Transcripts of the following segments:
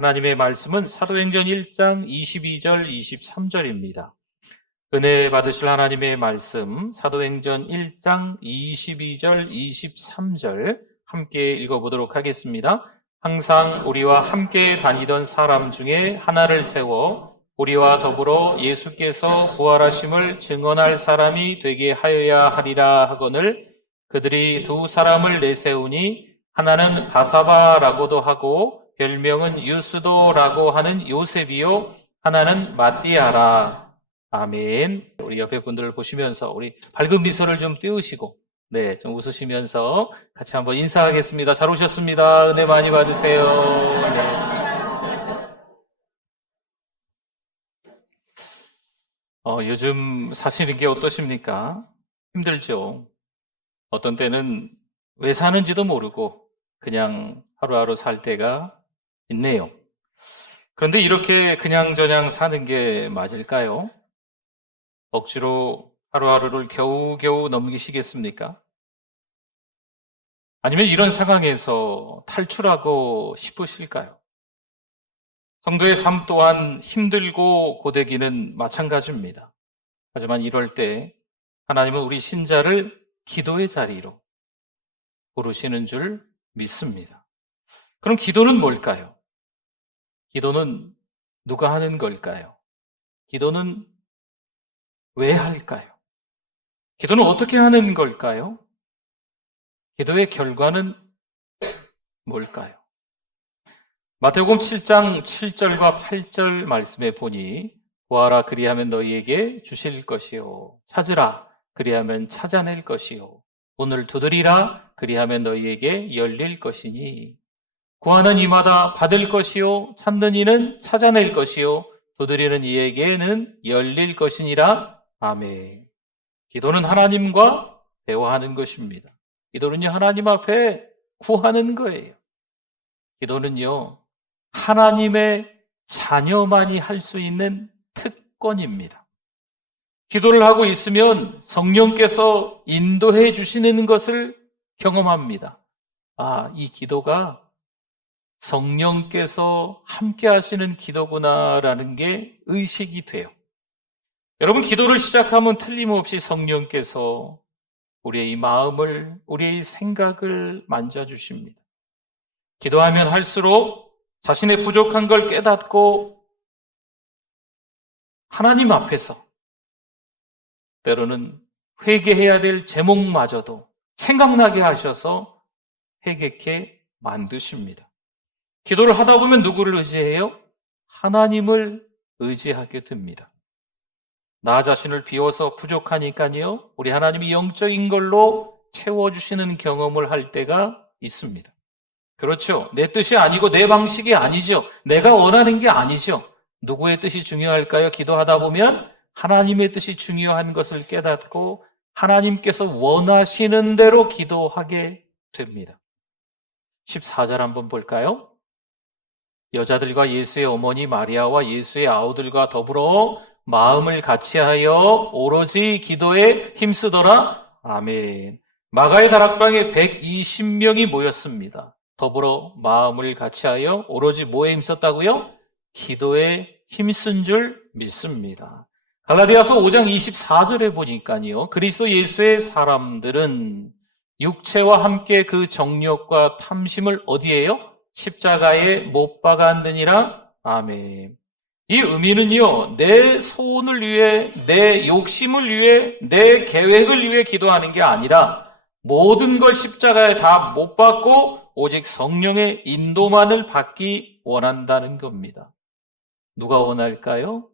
하나님의 말씀은 사도행전 1장 22절 23절입니다. 은혜 받으실 하나님의 말씀 사도행전 1장 22절 23절 함께 읽어보도록 하겠습니다. 항상 우리와 함께 다니던 사람 중에 하나를 세워 우리와 더불어 예수께서 부활하심을 증언할 사람이 되게 하여야 하리라 하거늘 그들이 두 사람을 내세우니 하나는 바사바라고도 하고 별명은 유스도라고 하는 요셉이요 하나는 마띠아라 아멘 우리 옆에 분들을 보시면서 우리 밝은 미소를 좀 띄우시고 네, 좀 웃으시면서 같이 한번 인사하겠습니다. 잘 오셨습니다. 은혜 많이 받으세요. 네. 어, 요즘 사시는 게 어떠십니까? 힘들죠? 어떤 때는 왜 사는지도 모르고 그냥 하루하루 살 때가 있네요. 그런데 이렇게 그냥저냥 사는 게 맞을까요? 억지로 하루하루를 겨우겨우 넘기시겠습니까? 아니면 이런 상황에서 탈출하고 싶으실까요? 성도의 삶 또한 힘들고 고되기는 마찬가지입니다. 하지만 이럴 때 하나님은 우리 신자를 기도의 자리로 부르시는 줄 믿습니다. 그럼 기도는 뭘까요? 기도는 누가 하는 걸까요? 기도는 왜 할까요? 기도는 어떻게 하는 걸까요? 기도의 결과는 뭘까요? 마태복음 7장 7절과 8절 말씀에 보니 구하라 그리하면 너희에게 주실 것이요 찾으라 그리하면 찾아낼 것이요 문을 두드리라 그리하면 너희에게 열릴 것이니 구하는 이마다 받을 것이요 찾는 이는 찾아낼 것이요 두드리는 이에게는 열릴 것이니라 아멘. 기도는 하나님과 대화하는 것입니다. 기도는요 하나님 앞에 구하는 거예요. 기도는요 하나님의 자녀만이 할 수 있는 특권입니다. 기도를 하고 있으면 성령께서 인도해 주시는 것을 경험합니다. 아, 이 기도가 성령께서 함께 하시는 기도구나라는 게 의식이 돼요. 여러분, 기도를 시작하면 틀림없이 성령께서 우리의 이 마음을, 우리의 생각을 만져주십니다. 기도하면 할수록 자신의 부족한 걸 깨닫고 하나님 앞에서 때로는 회개해야 될 제목마저도 생각나게 하셔서 회개케 만드십니다. 기도를 하다 보면 누구를 의지해요? 하나님을 의지하게 됩니다. 나 자신을 비워서 부족하니까요. 우리 하나님이 영적인 걸로 채워주시는 경험을 할 때가 있습니다. 그렇죠. 내 뜻이 아니고 내 방식이 아니죠. 내가 원하는 게 아니죠. 누구의 뜻이 중요할까요? 기도하다 보면 하나님의 뜻이 중요한 것을 깨닫고 하나님께서 원하시는 대로 기도하게 됩니다. 14절 한번 볼까요? 여자들과 예수의 어머니 마리아와 예수의 아우들과 더불어 마음을 같이하여 오로지 기도에 힘쓰더라. 아멘. 마가의 다락방에 120명이 모였습니다. 더불어 마음을 같이하여 오로지 뭐에 힘썼다고요? 기도에 힘쓴 줄 믿습니다. 갈라디아서 5장 24절에 보니까요. 그리스도 예수의 사람들은 육체와 함께 그 정욕과 탐심을 어디에요? 십자가에 못 박았느니라. 아멘. 이 의미는요, 내 소원을 위해, 내 욕심을 위해, 내 계획을 위해 기도하는 게 아니라 모든 걸 십자가에 다 못 받고 오직 성령의 인도만을 받기 원한다는 겁니다. 누가 원할까요?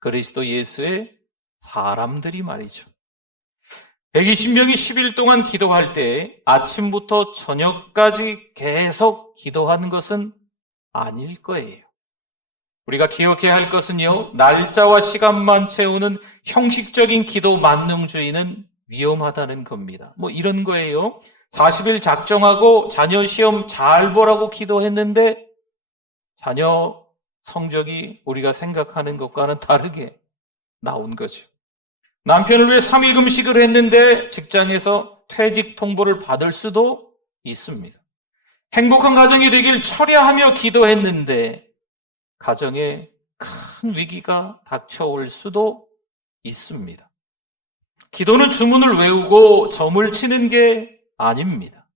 그리스도 예수의 사람들이 말이죠. 120명이 10일 동안 기도할 때 아침부터 저녁까지 계속 기도하는 것은 아닐 거예요. 우리가 기억해야 할 것은요, 날짜와 시간만 채우는 형식적인 기도 만능주의는 위험하다는 겁니다. 뭐 이런 거예요. 40일 작정하고 자녀 시험 잘 보라고 기도했는데 자녀 성적이 우리가 생각하는 것과는 다르게 나온 거죠. 남편을 위해 3일 음식을 했는데 직장에서 퇴직 통보를 받을 수도 있습니다. 행복한 가정이 되길 철야하며 기도했는데 가정에 큰 위기가 닥쳐올 수도 있습니다. 기도는 주문을 외우고 점을 치는 게 아닙니다.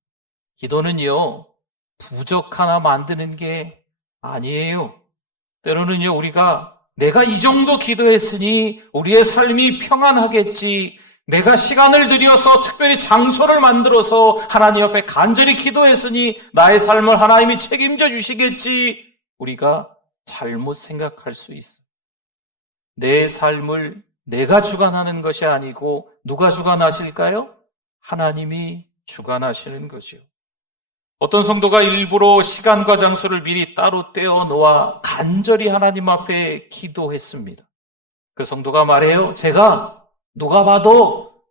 기도는요, 부적 하나 만드는 게 아니에요. 때로는요, 우리가 내가 이 정도 기도했으니 우리의 삶이 평안하겠지. 내가 시간을 들여서 특별히 장소를 만들어서 하나님 앞에 간절히 기도했으니 나의 삶을 하나님이 책임져 주시겠지. 우리가 잘못 생각할 수 있어. 내 삶을 내가 주관하는 것이 아니고 누가 주관하실까요? 하나님이 주관하시는 것이요. 어떤 성도가 일부러 시간과 장소를 미리 따로 떼어 놓아 간절히 하나님 앞에 기도했습니다. 그 성도가 말해요. 제가 누가 봐도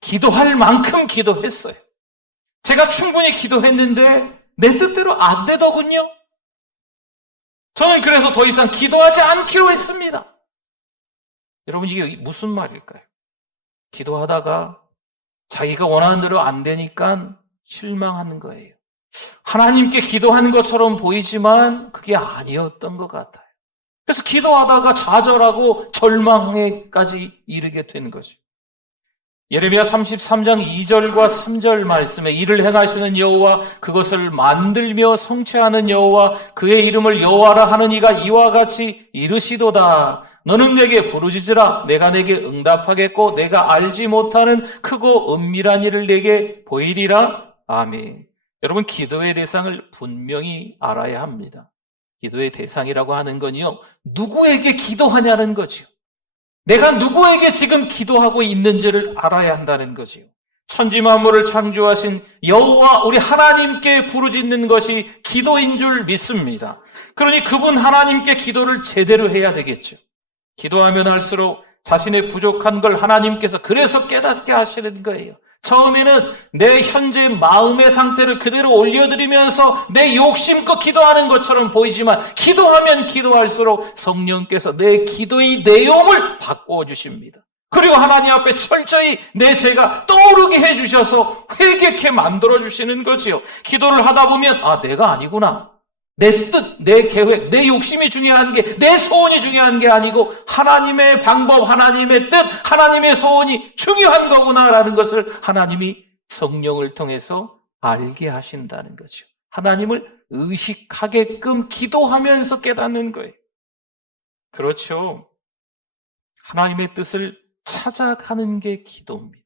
기도할 만큼 기도했어요. 제가 충분히 기도했는데 내 뜻대로 안 되더군요. 저는 그래서 더 이상 기도하지 않기로 했습니다. 여러분 이게 무슨 말일까요? 기도하다가 자기가 원하는 대로 안 되니까 실망하는 거예요. 하나님께 기도하는 것처럼 보이지만 그게 아니었던 것 같아요. 그래서 기도하다가 좌절하고 절망에까지 이르게 되는 거죠. 예레미야 33장 2절과 3절 말씀에 이를 행하시는 여호와 그것을 만들며 성취하는 여호와 그의 이름을 여호와라 하는 이가 이와 같이 이르시도다. 너는 내게 부르짖으라 내가 내게 응답하겠고 내가 알지 못하는 크고 은밀한 일을 내게 보이리라. 아멘. 여러분 기도의 대상을 분명히 알아야 합니다. 기도의 대상이라고 하는 건요. 누구에게 기도하냐는 거지요. 내가 누구에게 지금 기도하고 있는지를 알아야 한다는 거지요. 천지 만물을 창조하신 여호와 우리 하나님께 부르짖는 것이 기도인 줄 믿습니다. 그러니 그분 하나님께 기도를 제대로 해야 되겠죠. 기도하면 할수록 자신의 부족한 걸 하나님께서 그래서 깨닫게 하시는 거예요. 처음에는 내 현재 마음의 상태를 그대로 올려드리면서 내 욕심껏 기도하는 것처럼 보이지만 기도하면 기도할수록 성령께서 내 기도의 내용을 바꾸어 주십니다. 그리고 하나님 앞에 철저히 내 죄가 떠오르게 해주셔서 회개케 만들어 주시는 거지요. 기도를 하다 보면 아 내가 아니구나. 내 뜻, 내 계획, 내 욕심이 중요한 게, 내 소원이 중요한 게 아니고, 하나님의 방법, 하나님의 뜻, 하나님의 소원이 중요한 거구나라는 것을 하나님이 성령을 통해서 알게 하신다는 거죠. 하나님을 의식하게끔 기도하면서 깨닫는 거예요. 그렇죠. 하나님의 뜻을 찾아가는 게 기도입니다.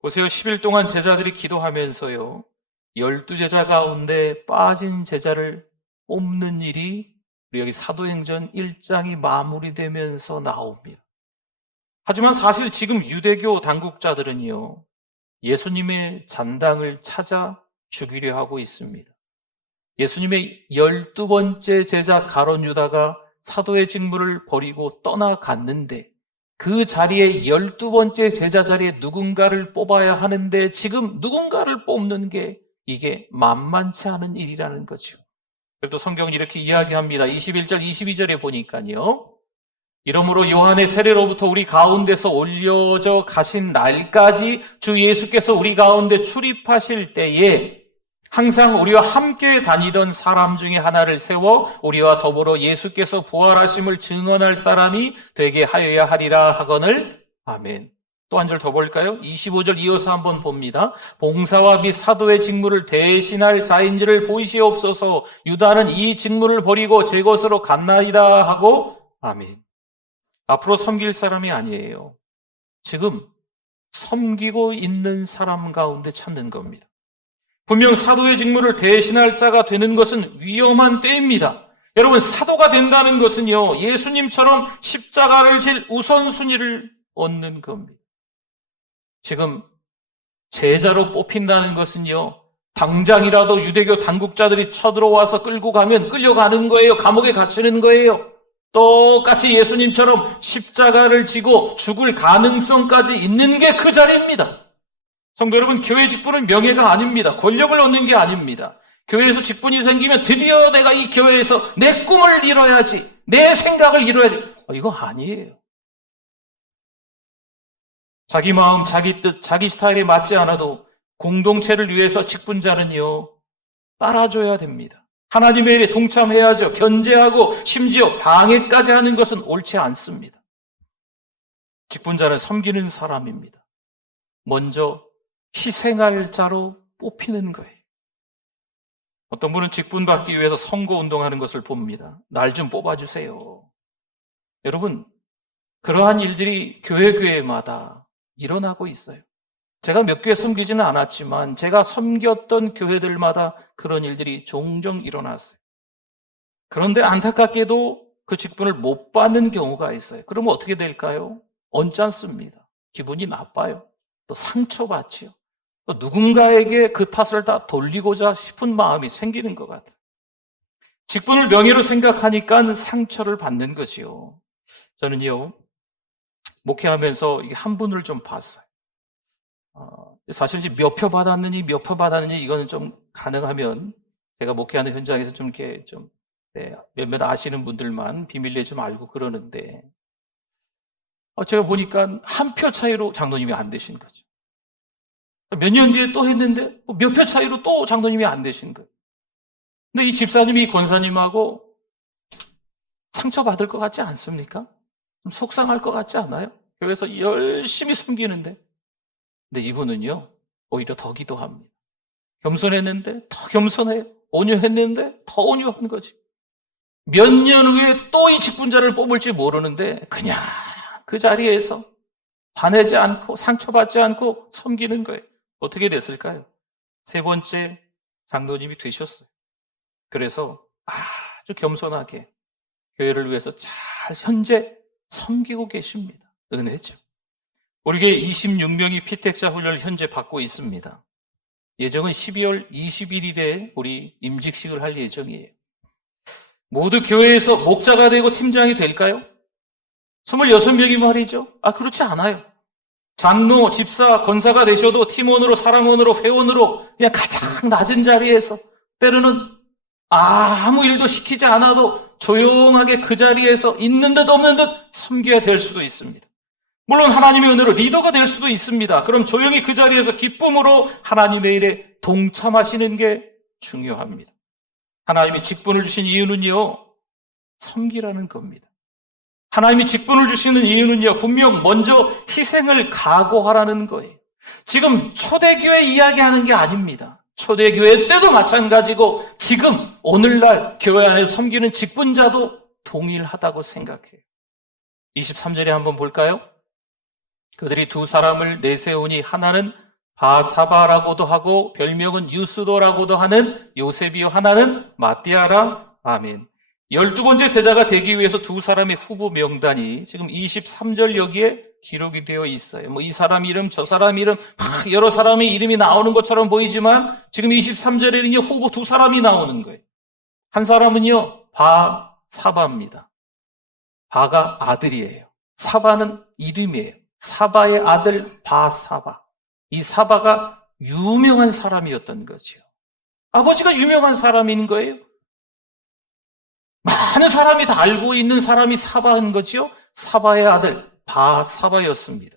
보세요. 10일 동안 제자들이 기도하면서요. 열두 제자 가운데 빠진 제자를 뽑는 일이 우리 여기 사도행전 1장이 마무리되면서 나옵니다. 하지만 사실 지금 유대교 당국자들은요, 예수님의 잔당을 찾아 죽이려 하고 있습니다. 예수님의 열두 번째 제자 가론 유다가 사도의 직무를 버리고 떠나갔는데 그 자리에 열두 번째 제자 자리에 누군가를 뽑아야 하는데 지금 누군가를 뽑는 게 이게 만만치 않은 일이라는 거죠. 그래도 성경은 이렇게 이야기합니다. 21절, 22절에 보니까요. 이러므로 요한의 세례로부터 우리 가운데서 올려져 가신 날까지 주 예수께서 우리 가운데 출입하실 때에 항상 우리와 함께 다니던 사람 중에 하나를 세워 우리와 더불어 예수께서 부활하심을 증언할 사람이 되게 하여야 하리라 하거늘 아멘. 또한절더 볼까요? 25절 이어서 한번 봅니다. 봉사와 및 사도의 직무를 대신할 자인지를 보이시옵소서 유다는 이 직무를 버리고 제 것으로 갔나이다 하고 아멘. 앞으로 섬길 사람이 아니에요. 지금 섬기고 있는 사람 가운데 찾는 겁니다. 분명 사도의 직무를 대신할 자가 되는 것은 위험한 때입니다. 여러분, 사도가 된다는 것은요, 예수님처럼 십자가를 질 우선순위를 얻는 겁니다. 지금 제자로 뽑힌다는 것은요, 당장이라도 유대교 당국자들이 쳐들어와서 끌고 가면 끌려가는 거예요. 감옥에 갇히는 거예요. 똑같이 예수님처럼 십자가를 지고 죽을 가능성까지 있는 게 그 자리입니다. 성도 여러분, 교회 직분은 명예가 아닙니다. 권력을 얻는 게 아닙니다. 교회에서 직분이 생기면 드디어 내가 이 교회에서 내 꿈을 이뤄야지, 내 생각을 이뤄야지. 어, 이거 아니에요. 자기 마음, 자기 뜻, 자기 스타일에 맞지 않아도 공동체를 위해서 직분자는요, 따라줘야 됩니다. 하나님의 일에 동참해야죠. 견제하고 심지어 방해까지 하는 것은 옳지 않습니다. 직분자는 섬기는 사람입니다. 먼저 희생할 자로 뽑히는 거예요. 어떤 분은 직분 받기 위해서 선거 운동하는 것을 봅니다. 날 좀 뽑아주세요. 여러분, 그러한 일들이 교회 교회마다 일어나고 있어요. 제가 몇 교회 섬기지는 않았지만 제가 섬겼던 교회들마다 그런 일들이 종종 일어났어요. 그런데 안타깝게도 그 직분을 못 받는 경우가 있어요. 그러면 어떻게 될까요? 언짢습니다. 기분이 나빠요. 또 상처받지요. 또 누군가에게 그 탓을 다 돌리고자 싶은 마음이 생기는 것 같아요. 직분을 명예로 생각하니까 상처를 받는 거지요. 저는요, 목회하면서 한 분을 좀 봤어요. 어, 사실 이제 몇 표 받았느니 몇 표 받았느니 이거는 좀 가능하면 제가 목회하는 현장에서 좀 이렇게 좀 네, 몇몇 아시는 분들만 비밀리에 좀 알고 그러는데 어, 제가 보니까 한 표 차이로 장로님이 안 되신 거죠. 몇 년 뒤에 또 했는데 몇 표 차이로 또 장로님이 안 되신 거예요. 근데 이 집사님이 이 권사님하고 상처받을 것 같지 않습니까? 좀 속상할 것 같지 않아요? 교회에서 열심히 섬기는데 근데 이분은요, 오히려 더 기도합니다. 겸손했는데 더 겸손해요. 온유했는데 더 온유한 거지. 몇 년 후에 또 이 직분자를 뽑을지 모르는데 그냥 그 자리에서 화내지 않고 상처받지 않고 섬기는 거예요. 어떻게 됐을까요? 세 번째 장로님이 되셨어요. 그래서 아주 겸손하게 교회를 위해서 잘 현재 섬기고 계십니다. 은혜죠. 우리에게 26명이 피택자 훈련을 현재 받고 있습니다. 예정은 12월 21일에 우리 임직식을 할 예정이에요. 모두 교회에서 목자가 되고 팀장이 될까요? 26명이 말이죠. 아, 그렇지 않아요. 장로, 집사, 권사가 되셔도 팀원으로, 사랑원으로, 회원으로 그냥 가장 낮은 자리에서 때로는 아무 일도 시키지 않아도 조용하게 그 자리에서 있는 듯 없는 듯 섬겨야 될 수도 있습니다. 물론 하나님의 은혜로 리더가 될 수도 있습니다. 그럼 조용히 그 자리에서 기쁨으로 하나님의 일에 동참하시는 게 중요합니다. 하나님이 직분을 주신 이유는요, 섬기라는 겁니다. 하나님이 직분을 주시는 이유는요, 분명 먼저 희생을 각오하라는 거예요. 지금 초대교회 이야기하는 게 아닙니다. 초대교회 때도 마찬가지고 지금 오늘날 교회 안에 섬기는 직분자도 동일하다고 생각해요. 23절에 한번 볼까요? 그들이 두 사람을 내세우니 하나는 바사바라고도 하고 별명은 유스도라고도 하는 요셉이요 하나는 마띠아라 아멘. 열두 번째 세자가 되기 위해서 두 사람의 후보 명단이 지금 23절 여기에 기록이 되어 있어요. 뭐 이 사람 이름, 저 사람 이름, 막 여러 사람의 이름이 나오는 것처럼 보이지만 지금 23절에는요 후보 두 사람이 나오는 거예요. 한 사람은요 바 사바입니다. 바가 아들이에요. 사바는 이름이에요. 사바의 아들 바 사바. 이 사바가 유명한 사람이었던 거죠. 아버지가 유명한 사람인 거예요. 많은 사람이 다 알고 있는 사람이 사바인 거지요. 사바의 아들 바 사바였습니다.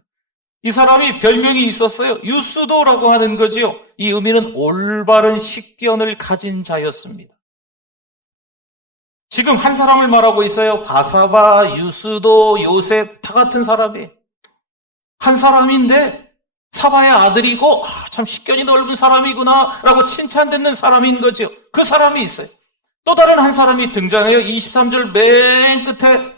이 사람이 별명이 있었어요. 유스도라고 하는 거지요. 이 의미는 올바른 식견을 가진 자였습니다. 지금 한 사람을 말하고 있어요. 바사바, 유스도, 요셉 다 같은 사람이에요. 한 사람인데 사바의 아들이고 아, 참 식견이 넓은 사람이구나 라고 칭찬듣는 사람인 거죠. 그 사람이 있어요. 또 다른 한 사람이 등장해요. 23절 맨 끝에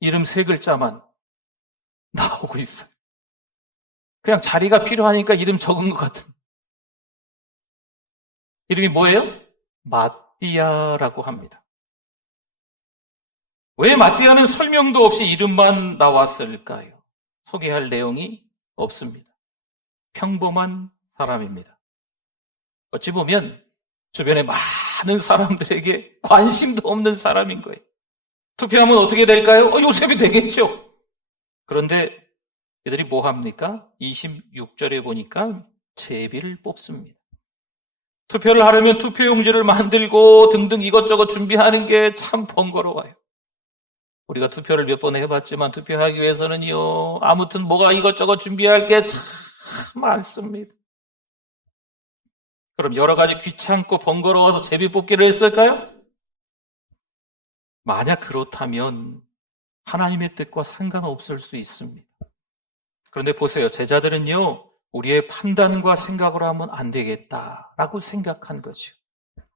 이름 세 글자만 나오고 있어요. 그냥 자리가 필요하니까 이름 적은 것 같은. 이름이 뭐예요? 마띠아라고 합니다. 왜 마띠아는 설명도 없이 이름만 나왔을까요? 소개할 내용이 없습니다. 평범한 사람입니다. 어찌 보면 주변에 많은 사람들에게 관심도 없는 사람인 거예요. 투표하면 어떻게 될까요? 어, 요셉이 되겠죠. 그런데 이들이 뭐 합니까? 26절에 보니까 제비를 뽑습니다. 투표를 하려면 투표용지를 만들고 등등 이것저것 준비하는 게 참 번거로워요. 우리가 투표를 몇 번 해봤지만 투표하기 위해서는요, 아무튼 뭐가 이것저것 준비할 게 참 많습니다. 그럼 여러 가지 귀찮고 번거로워서 제비 뽑기를 했을까요? 만약 그렇다면 하나님의 뜻과 상관없을 수 있습니다. 그런데 보세요. 제자들은요, 우리의 판단과 생각으로 하면 안 되겠다라고 생각한 거죠.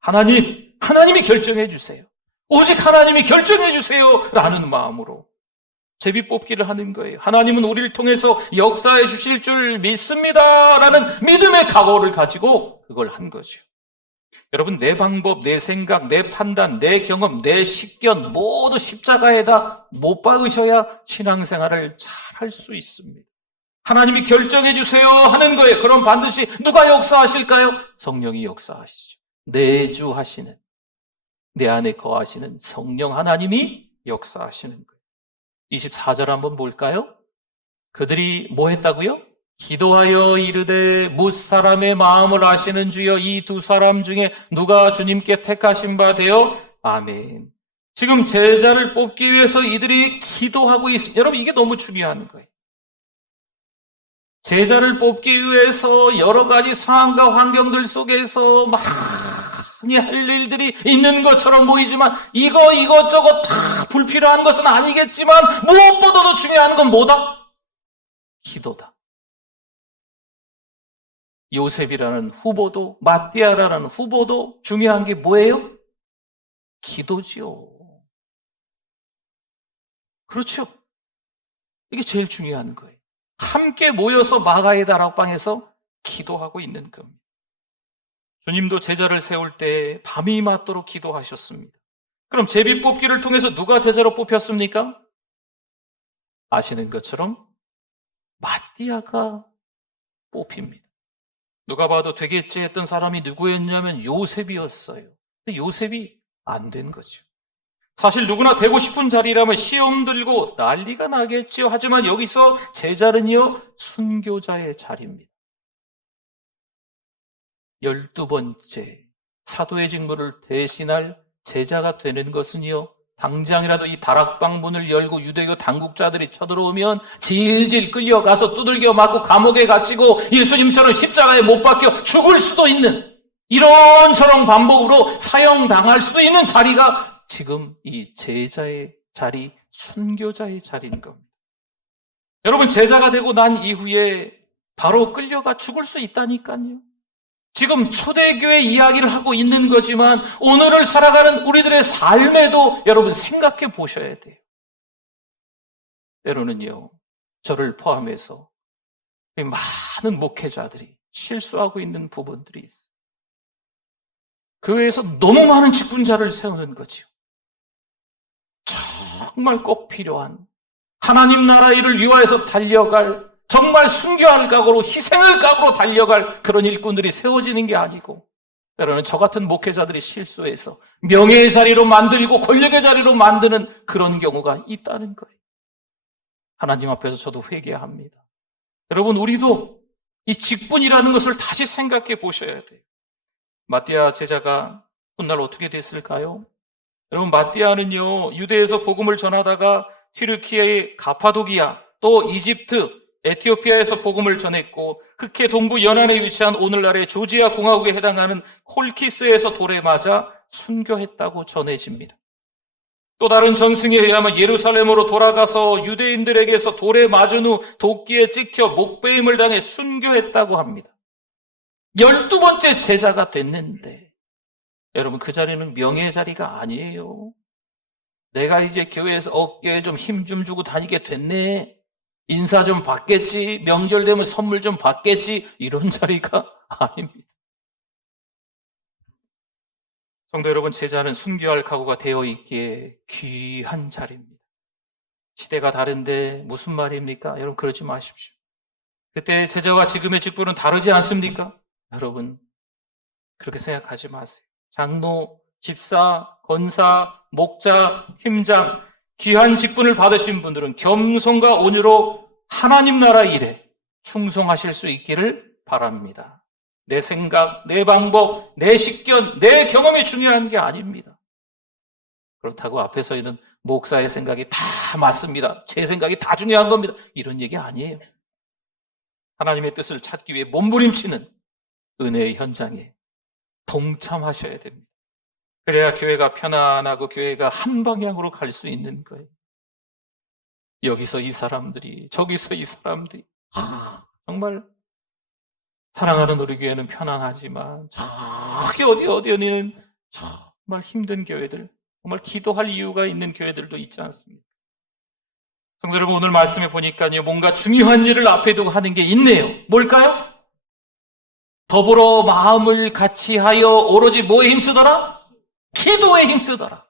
하나님, 하나님이 결정해 주세요. 오직 하나님이 결정해 주세요. 라는 마음으로 제비 뽑기를 하는 거예요. 하나님은 우리를 통해서 역사해 주실 줄 믿습니다. 라는 믿음의 각오를 가지고 그걸 한 거죠. 여러분, 내 방법, 내 생각, 내 판단, 내 경험, 내 식견 모두 십자가에다 못 박으셔야 신앙생활을 잘 할 수 있습니다. 하나님이 결정해 주세요 하는 거예요. 그럼 반드시 누가 역사하실까요? 성령이 역사하시죠. 내주하시는, 내 안에 거하시는 성령 하나님이 역사하시는 거예요. 24절 한번 볼까요? 그들이 뭐 했다고요? 기도하여 이르되 무 사람의 마음을 아시는 주여 이 두 사람 중에 누가 주님께 택하신 바 되어 아멘. 지금 제자를 뽑기 위해서 이들이 기도하고 있습니다. 여러분 이게 너무 중요한 거예요. 제자를 뽑기 위해서 여러 가지 상황과 환경들 속에서 많이 할 일들이 있는 것처럼 보이지만 이거 이것저것 다 불필요한 것은 아니겠지만 무엇보다도 중요한 건 뭐다? 기도다. 요셉이라는 후보도 마띠아라는 후보도 중요한 게 뭐예요? 기도지요. 그렇죠. 이게 제일 중요한 거예요. 함께 모여서 마가의 다락방에서 기도하고 있는 겁니다. 주님도 제자를 세울 때 밤이 맞도록 기도하셨습니다. 그럼 제비 뽑기를 통해서 누가 제자로 뽑혔습니까? 아시는 것처럼 마띠아가 뽑힙니다. 누가 봐도 되겠지 했던 사람이 누구였냐면 요셉이었어요. 근데 요셉이 안 된 거죠. 사실 누구나 되고 싶은 자리라면 시험 들고 난리가 나겠지요. 하지만 여기서 제자는요, 순교자의 자리입니다. 열두 번째, 사도의 직무를 대신할 제자가 되는 것은요, 당장이라도 이 다락방 문을 열고 유대교 당국자들이 쳐들어오면 질질 끌려가서 두들겨 맞고 감옥에 갇히고 예수님처럼 십자가에 못 박혀 죽을 수도 있는 이런저런 반복으로 사형당할 수도 있는 자리가 지금 이 제자의 자리, 순교자의 자리인 겁니다. 여러분, 제자가 되고 난 이후에 바로 끌려가 죽을 수 있다니까요. 지금 초대교회 이야기를 하고 있는 거지만 오늘을 살아가는 우리들의 삶에도 여러분 생각해 보셔야 돼요. 때로는요, 저를 포함해서 많은 목회자들이 실수하고 있는 부분들이 있어요. 교회에서 너무 많은 직분자를 세우는 거죠. 정말 꼭 필요한 하나님 나라 일을 위하여서 달려갈 정말 순교할 각오로 희생을 각오로 달려갈 그런 일꾼들이 세워지는 게 아니고 때로는 저 같은 목회자들이 실수해서 명예의 자리로 만들고 권력의 자리로 만드는 그런 경우가 있다는 거예요. 하나님 앞에서 저도 회개합니다. 여러분 우리도 이 직분이라는 것을 다시 생각해 보셔야 돼요. 마띠아 제자가 훗날 어떻게 됐을까요? 여러분 마띠아는요 유대에서 복음을 전하다가 튀르키의 가파도기아 또 이집트 에티오피아에서 복음을 전했고 흑해 동부 연안에 위치한 오늘날의 조지아 공화국에 해당하는 콜키스에서 돌에 맞아 순교했다고 전해집니다. 또 다른 전승에 의하면 예루살렘으로 돌아가서 유대인들에게서 돌에 맞은 후 도끼에 찍혀 목베임을 당해 순교했다고 합니다. 열두 번째 제자가 됐는데 여러분 그 자리는 명예의 자리가 아니에요. 내가 이제 교회에서 어깨에 좀 힘 좀 주고 다니게 됐네. 인사 좀 받겠지, 명절 되면 선물 좀 받겠지, 이런 자리가 아닙니다. 성도 여러분, 제자는 순교할 각오가 되어 있기에 귀한 자리입니다. 시대가 다른데 무슨 말입니까? 여러분, 그러지 마십시오. 그때 제자와 지금의 직분은 다르지 않습니까? 여러분, 그렇게 생각하지 마세요. 장로, 집사, 권사, 목자, 팀장, 귀한 직분을 받으신 분들은 겸손과 온유로 하나님 나라 일에 충성하실 수 있기를 바랍니다. 내 생각, 내 방법, 내 식견, 내 경험이 중요한 게 아닙니다. 그렇다고 앞에 서 있는 목사의 생각이 다 맞습니다. 제 생각이 다 중요한 겁니다. 이런 얘기 아니에요. 하나님의 뜻을 찾기 위해 몸부림치는 은혜의 현장에 동참하셔야 됩니다. 그래야 교회가 편안하고 교회가 한 방향으로 갈 수 있는 거예요. 여기서 이 사람들이, 저기서 이 사람들이, 아, 정말 사랑하는 우리 교회는 편안하지만 저기 어디 어디 어디는 정말 힘든 교회들, 정말 기도할 이유가 있는 교회들도 있지 않습니까? 성도 여러분 오늘 말씀해 보니까요 뭔가 중요한 일을 앞에 두고 하는 게 있네요. 뭘까요? 더불어 마음을 같이 하여 오로지 뭐에 힘쓰더라? 기도에 힘쓰더라.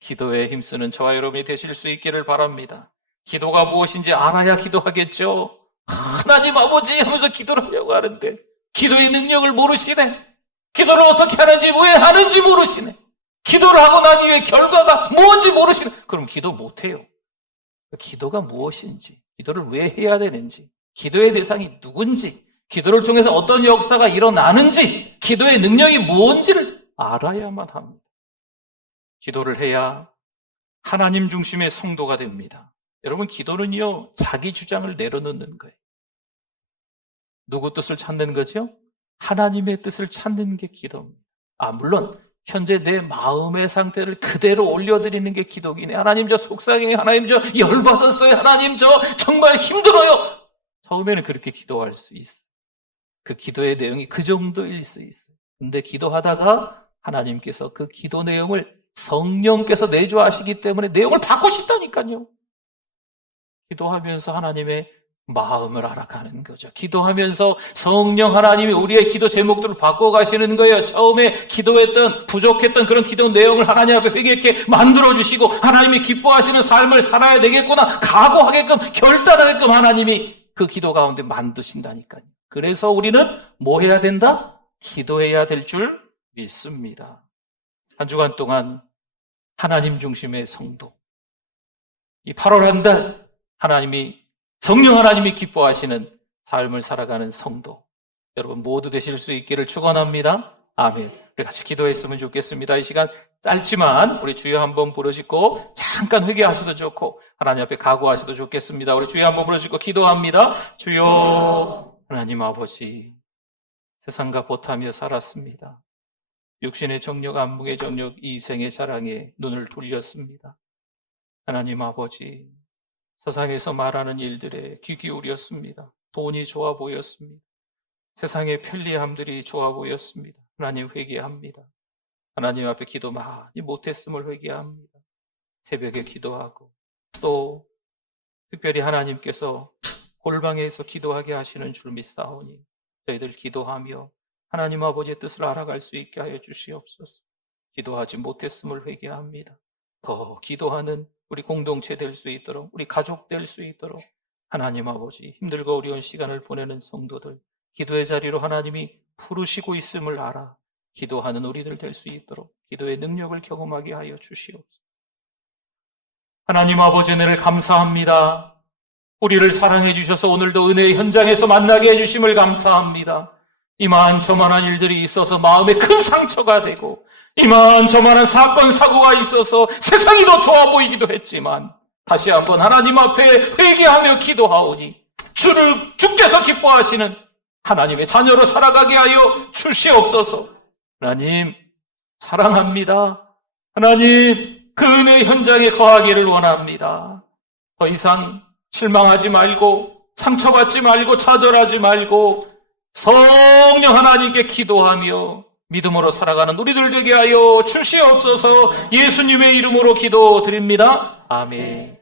기도에 힘쓰는 저와 여러분이 되실 수 있기를 바랍니다. 기도가 무엇인지 알아야 기도하겠죠. 하나님 아버지 하면서 기도를 하려고 하는데 기도의 능력을 모르시네. 기도를 어떻게 하는지 왜 하는지 모르시네. 기도를 하고 난 이후에 결과가 뭔지 모르시네. 그럼 기도 못해요. 기도가 무엇인지, 기도를 왜 해야 되는지, 기도의 대상이 누군지, 기도를 통해서 어떤 역사가 일어나는지, 기도의 능력이 뭔지를 알아야만 합니다. 기도를 해야 하나님 중심의 성도가 됩니다. 여러분, 기도는요, 자기 주장을 내려놓는 거예요. 누구 뜻을 찾는 거죠? 하나님의 뜻을 찾는 게 기도입니다. 아, 물론, 현재 내 마음의 상태를 그대로 올려드리는 게 기도기네. 하나님, 저 속상해. 하나님, 저 열받았어요. 하나님, 저 정말 힘들어요. 처음에는 그렇게 기도할 수 있어. 그 기도의 내용이 그 정도일 수 있어요. 근데 기도하다가 하나님께서 그 기도 내용을 성령께서 내주하시기 때문에 내용을 바꾸신다니까요. 기도하면서 하나님의 마음을 알아가는 거죠. 기도하면서 성령 하나님이 우리의 기도 제목들을 바꿔가시는 거예요. 처음에 기도했던, 부족했던 그런 기도 내용을 하나님 앞에 회개케 만들어주시고, 하나님이 기뻐하시는 삶을 살아야 되겠구나, 각오하게끔, 결단하게끔 하나님이 그 기도 가운데 만드신다니까요. 그래서 우리는 뭐 해야 된다? 기도해야 될 줄 믿습니다. 한 주간 동안 하나님 중심의 성도. 이 8월 한 달, 하나님이 성령 하나님이 기뻐하시는 삶을 살아가는 성도. 여러분 모두 되실 수 있기를 축원합니다. 아멘. 우리 같이 기도했으면 좋겠습니다. 이 시간 짧지만 우리 주여 한번 부르짖고 잠깐 회개하셔도 좋고 하나님 앞에 각오하셔도 좋겠습니다. 우리 주여 한번 부르짖고 기도합니다. 주여 하나님 아버지 세상과 보타며 살았습니다. 육신의 정력, 안목의 정력, 이생의 자랑에 눈을 돌렸습니다. 하나님 아버지 세상에서 말하는 일들에 귀 기울였습니다. 돈이 좋아 보였습니다. 세상의 편리함들이 좋아 보였습니다. 하나님 회개합니다. 하나님 앞에 기도 많이 못했음을 회개합니다. 새벽에 기도하고 또 특별히 하나님께서 골방에서 기도하게 하시는 줄 믿사오니 저희들 기도하며 하나님 아버지의 뜻을 알아갈 수 있게 하여 주시옵소서. 기도하지 못했음을 회개합니다. 더 기도하는 우리 공동체 될 수 있도록, 우리 가족 될 수 있도록 하나님 아버지 힘들고 어려운 시간을 보내는 성도들, 기도의 자리로 하나님이 부르시고 있음을 알아 기도하는 우리들 될 수 있도록 기도의 능력을 경험하게 하여 주시옵소서. 하나님 아버지 은혜를 감사합니다. 우리를 사랑해 주셔서 오늘도 은혜의 현장에서 만나게 해주심을 감사합니다. 이만 저만한 일들이 있어서 마음에 큰 상처가 되고 이만 저만한 사건 사고가 있어서 세상이 더 좋아 보이기도 했지만 다시 한번 하나님 앞에 회개하며 기도하오니 주를 주께서 기뻐하시는 하나님의 자녀로 살아가게 하여 주시옵소서. 하나님 사랑합니다. 하나님 그 은혜 현장에 거하기를 원합니다. 더 이상 실망하지 말고 상처받지 말고 좌절하지 말고 성령 하나님께 기도하며 믿음으로 살아가는 우리들 되게 하여 주시옵소서 예수님의 이름으로 기도드립니다. 아멘.